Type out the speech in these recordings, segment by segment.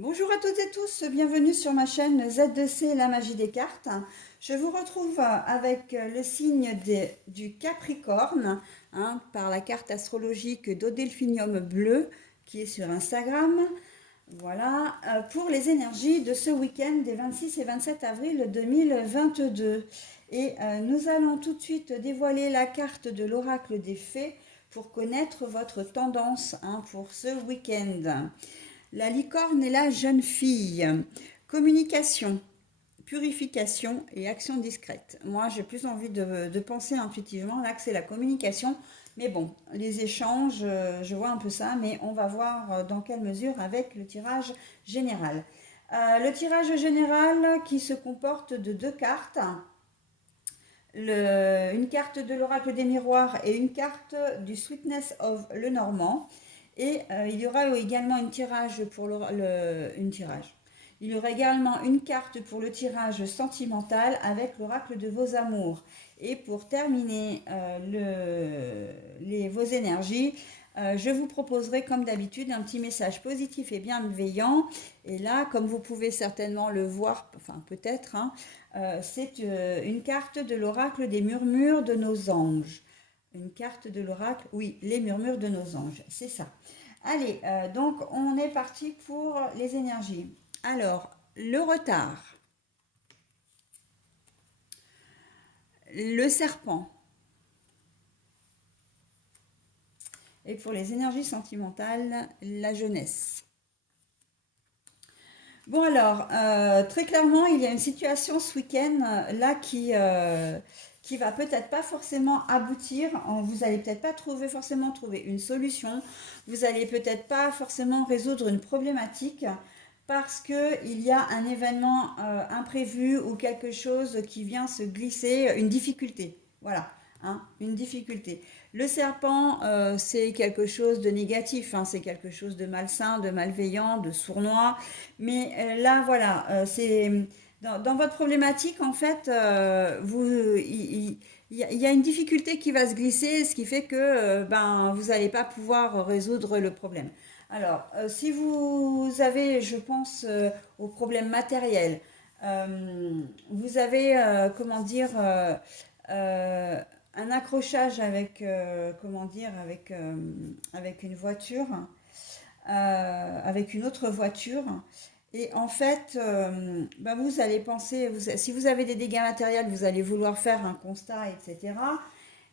Bonjour à toutes et tous, bienvenue sur ma chaîne Z2C La Magie des Cartes. Je vous retrouve avec le signe du Capricorne, par la carte astrologique d'Odelphinium Bleu qui est sur Instagram. Voilà, pour les énergies de ce week-end des 26 et 27 avril 2022. Et nous allons tout de suite dévoiler la carte de l'oracle des fées pour connaître votre tendance pour ce week-end. La licorne et la jeune fille. Communication, purification et action discrète. Moi, j'ai plus envie de penser intuitivement là que c'est la communication. Mais bon, les échanges, je vois un peu ça, mais on va voir dans quelle mesure avec le tirage général. Le tirage général qui se comporte de deux cartes. Une carte de l'oracle des miroirs et une carte du Sweetness of le Normand. Et il y aura également une tirage pour une tirage. Il y aura également une carte pour le tirage sentimental avec l'oracle de vos amours. Et pour terminer vos énergies, je vous proposerai comme d'habitude un petit message positif et bienveillant. Et là, comme vous pouvez certainement le voir, enfin peut-être, c'est une carte de l'oracle des murmures de nos anges. Une carte de l'oracle, oui, les murmures de nos anges, c'est ça. Allez, donc on est parti pour les énergies. Alors, le retard, le serpent, et pour les énergies sentimentales, la jeunesse. Bon alors, très clairement, il y a une situation ce week-end là qui va peut-être pas forcément aboutir. Vous allez peut-être pas forcément trouver une solution. Vous allez peut-être pas forcément résoudre une problématique parce que il y a un événement imprévu ou quelque chose qui vient se glisser, une difficulté. Voilà, une difficulté. Le serpent, c'est quelque chose de négatif, c'est quelque chose de malsain, de malveillant, de sournois. Mais là, voilà, c'est dans votre problématique, en fait, il y a une difficulté qui va se glisser, ce qui fait que vous n'allez pas pouvoir résoudre le problème. Alors, si vous avez, je pense, aux problèmes matériels, vous avez, comment dire, euh, un accrochage avec, comment dire, avec une voiture, avec une autre voiture. Et en fait, vous allez penser, si vous avez des dégâts matériels, vous allez vouloir faire un constat, etc.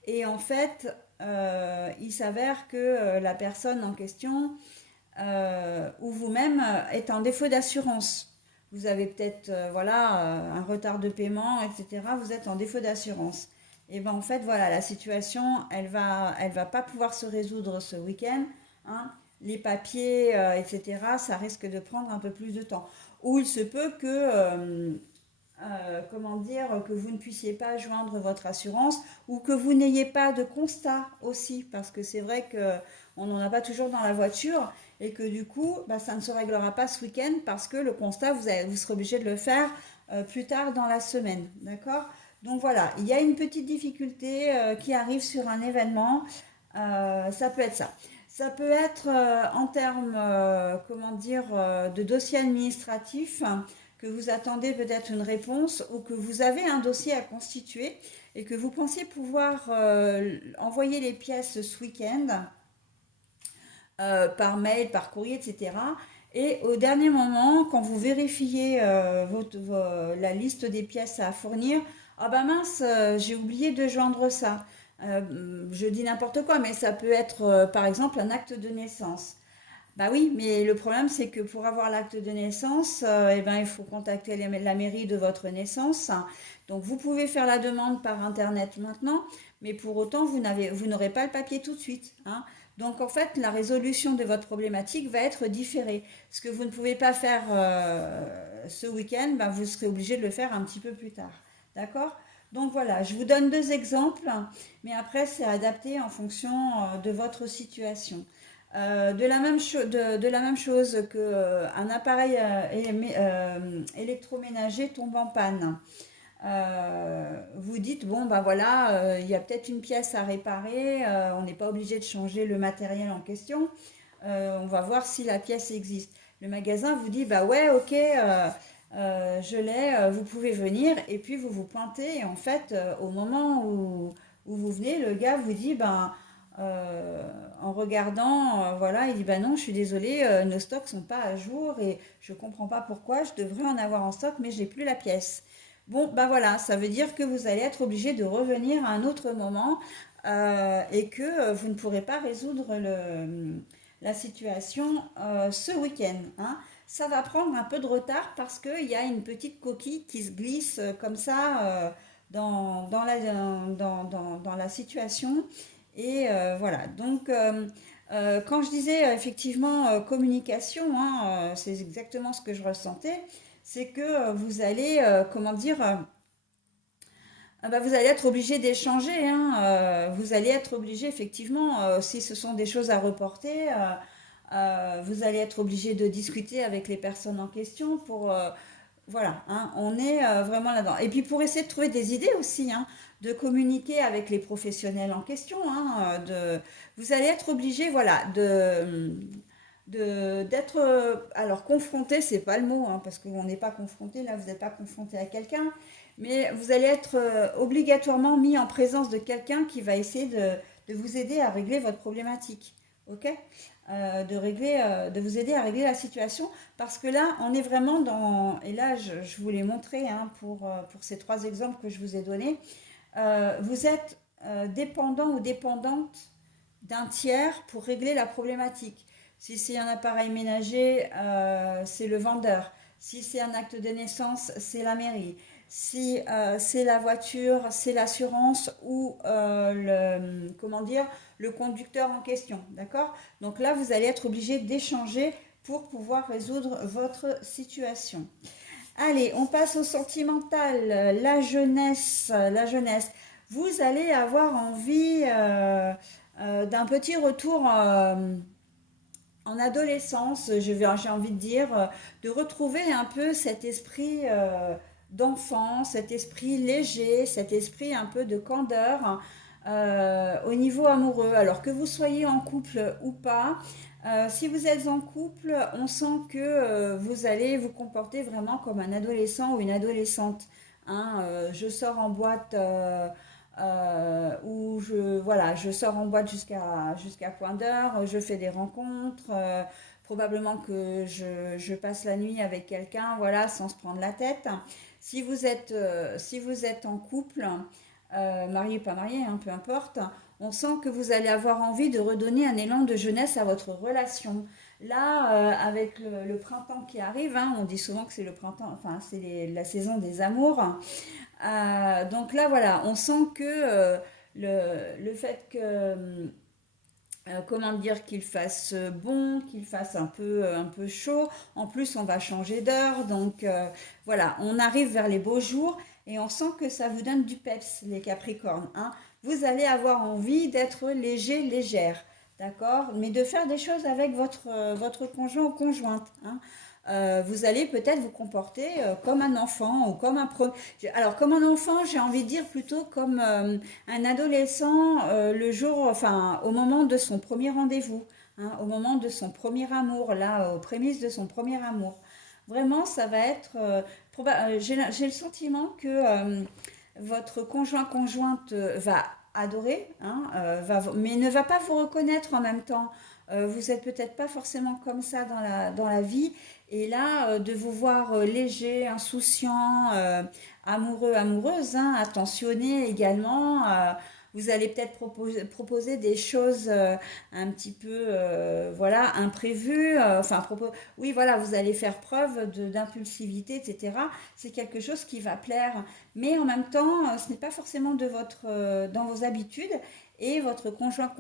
Et en fait, il s'avère que la personne en question, ou vous-même, est en défaut d'assurance. Vous avez peut-être un retard de paiement, etc. Vous êtes en défaut d'assurance. Et ben en fait, voilà, la situation, elle va pas pouvoir se résoudre ce week-end. hein. Les papiers, etc., ça risque de prendre un peu plus de temps. Ou il se peut que, comment dire, que vous ne puissiez pas joindre votre assurance ou que vous n'ayez pas de constat aussi, parce que c'est vrai que on n'en a pas toujours dans la voiture et que du coup, ça ne se réglera pas ce week-end parce que le constat, vous serez obligé de le faire plus tard dans la semaine, d'accord? Donc voilà, il y a une petite difficulté qui arrive sur un événement. Ça peut être ça. Ça peut être en termes, comment dire, de dossier administratif, que vous attendez peut-être une réponse ou que vous avez un dossier à constituer et que vous pensiez pouvoir envoyer les pièces ce week-end par mail, par courrier, etc. Et au dernier moment, quand vous vérifiez la liste des pièces à fournir, ah bah mince, j'ai oublié de joindre ça. Je dis n'importe quoi, mais ça peut être par exemple un acte de naissance. Bah oui, mais le problème c'est que pour avoir l'acte de naissance, il faut contacter la mairie de votre naissance. Donc vous pouvez faire la demande par internet maintenant, mais pour autant vous n'aurez pas le papier tout de suite. Donc en fait, la résolution de votre problématique va être différée. Ce que vous ne pouvez pas faire ce week-end, vous serez obligé de le faire un petit peu plus tard. D'accord? Donc voilà, je vous donne deux exemples, mais après c'est adapté en fonction de votre situation. De la même chose que un appareil électroménager tombe en panne. Vous dites, bon, voilà, il y a peut-être une pièce à réparer, on n'est pas obligé de changer le matériel en question, on va voir si la pièce existe. le magasin vous dit, bah ouais, ok, je l'ai, vous pouvez venir. Et puis vous vous pointez. Et en fait, au moment où vous venez, le gars vous dit, ben, en regardant, voilà, il dit, bah non, je suis désolée, nos stocks sont pas à jour et je comprends pas pourquoi, je devrais en avoir en stock, mais j'ai plus la pièce. Bon, ben voilà, ça veut dire que vous allez être obligé de revenir à un autre moment et que vous ne pourrez pas résoudre la situation ce week-end, hein. Ça va prendre un peu de retard parce qu'il y a une petite coquille qui se glisse comme ça dans la situation. Et voilà, donc quand je disais effectivement communication, hein, c'est exactement ce que je ressentais, c'est que vous allez, comment dire, ah bah, vous allez être obligé d'échanger, hein, vous allez être obligé effectivement, si ce sont des choses à reporter, vous allez être obligé de discuter avec les personnes en question pour, voilà, hein, on est vraiment là-dedans. Et puis pour essayer de trouver des idées aussi, hein, de communiquer avec les professionnels en question, hein, vous allez être obligé, voilà, d'être, alors confronté, c'est pas le mot, hein, parce qu'on n'est pas confronté, là vous n'êtes pas confronté à quelqu'un, mais vous allez être obligatoirement mis en présence de quelqu'un qui va essayer de vous aider à régler votre problématique, ok? De vous aider à régler la situation, parce que là, on est vraiment dans, et là, je vous l'ai montré hein, pour ces trois exemples que je vous ai donnés, vous êtes dépendant ou dépendante d'un tiers pour régler la problématique. Si c'est un appareil ménager, c'est le vendeur. Si c'est un acte de naissance, c'est la mairie. Si c'est la voiture, c'est l'assurance ou comment dire, le conducteur en question. D'accord? Donc là, vous allez être obligé d'échanger pour pouvoir résoudre votre situation. Allez, on passe au sentimental, la jeunesse, la jeunesse. Vous allez avoir envie d'un petit retour en adolescence, j'ai envie de dire, de retrouver un peu cet esprit d'enfant, cet esprit léger, cet esprit un peu de candeur au niveau amoureux. Alors que vous soyez en couple ou pas, si vous êtes en couple, on sent que vous allez vous comporter vraiment comme un adolescent ou une adolescente, hein. Je sors en boîte où voilà, je sors en boîte jusqu'à point d'heure, je fais des rencontres, probablement que je passe la nuit avec quelqu'un, voilà, sans se prendre la tête. Si vous êtes en couple, marié, pas marié, hein, peu importe, on sent que vous allez avoir envie de redonner un élan de jeunesse à votre relation. Là, avec le printemps qui arrive, hein, on dit souvent que c'est le printemps, enfin, c'est la saison des amours. Donc là, voilà, on sent que le fait que, comment dire, qu'il fasse bon, qu'il fasse un peu chaud, en plus on va changer d'heure, donc voilà, on arrive vers les beaux jours et on sent que ça vous donne du peps, les Capricornes, hein. Vous allez avoir envie d'être léger, légère, d'accord? Mais de faire des choses avec votre conjoint ou conjointe, hein. Vous allez peut-être vous comporter comme un enfant ou comme alors comme un enfant, j'ai envie de dire plutôt comme un adolescent le jour, enfin au moment de son premier rendez-vous, hein, au moment de son premier amour, là, aux prémices de son premier amour. Vraiment, ça va être j'ai le sentiment que votre conjointe va adorer, hein, mais ne va pas vous reconnaître en même temps. Vous êtes peut-être pas forcément comme ça dans la vie. Et là, de vous voir léger, insouciant, amoureux, amoureuse, hein, attentionné également, vous allez peut-être proposer des choses un petit peu, voilà, imprévues. Oui, voilà, vous allez faire preuve d'impulsivité, etc. C'est quelque chose qui va plaire. Mais en même temps, ce n'est pas forcément dans vos habitudes. Et votre conjointe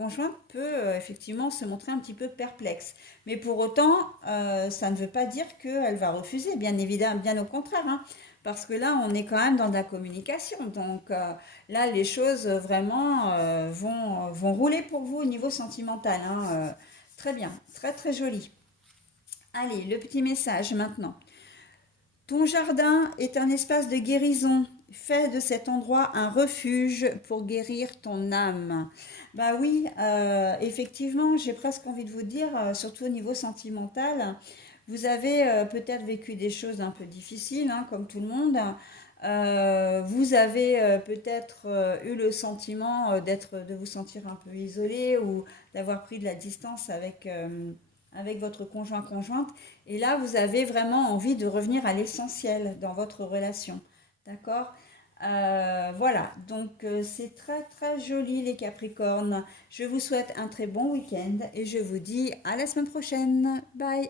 peut effectivement se montrer un petit peu perplexe. Mais pour autant, ça ne veut pas dire qu'elle va refuser, bien évidemment, bien au contraire, hein, parce que là, on est quand même dans de la communication. Donc là, les choses vraiment vont rouler pour vous au niveau sentimental, hein. Très bien, très très joli. Allez, le petit message maintenant. Ton jardin est un espace de guérison. Fais de cet endroit un refuge pour guérir ton âme. Bah oui, effectivement, j'ai presque envie de vous dire, surtout au niveau sentimental, Vous avez peut-être vécu des choses un peu difficiles, hein, comme tout le monde. Vous avez peut-être eu le sentiment de vous sentir un peu isolé ou d'avoir pris de la distance avec votre conjointe. Et là, vous avez vraiment envie de revenir à l'essentiel dans votre relation. D'accord? Voilà, donc c'est très très joli les Capricornes. Je vous souhaite un très bon week-end et je vous dis à la semaine prochaine. Bye!